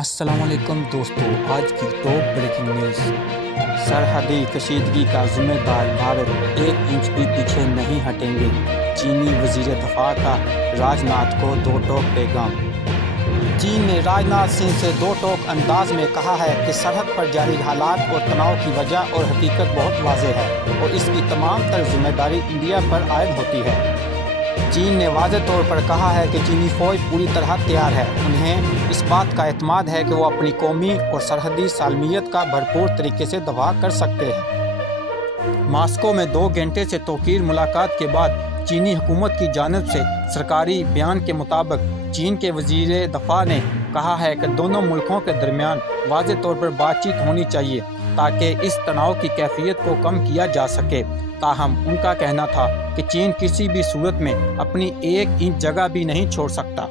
السلام علیکم دوستو، آج کی ٹاپ بریکنگ نیوز۔ سرحدی کشیدگی کا ذمہ دار بھارت 1 انچ بھی پیچھے نہیں ہٹیں گے، چینی وزیر دفاع کا راج ناتھ کو دو ٹوک پیغام۔ چین نے راج ناتھ سنگھ سے دو ٹوک انداز میں کہا ہے کہ سرحد پر جاری حالات اور تناؤ کی وجہ اور حقیقت بہت واضح ہے اور اس کی تمام تر ذمہ داری انڈیا پر عائد ہوتی ہے۔ چین نے واضح طور پر کہا ہے کہ چینی فوج پوری طرح تیار ہے، انہیں اس بات کا اعتماد ہے کہ وہ اپنی قومی اور سرحدی سالمیت کا بھرپور طریقے سے دفاع کر سکتے ہیں۔ ماسکو میں 2 گھنٹے سے طویل ملاقات کے بعد چینی حکومت کی جانب سے سرکاری بیان کے مطابق چین کے وزیر دفاع نے کہا ہے کہ دونوں ملکوں کے درمیان واضح طور پر بات چیت ہونی چاہیے تاکہ اس تناؤ کی کیفیت کو کم کیا جا سکے۔ تاہم ان کا کہنا تھا کہ چین کسی بھی صورت میں اپنی 1 انچ جگہ بھی نہیں چھوڑ سکتا۔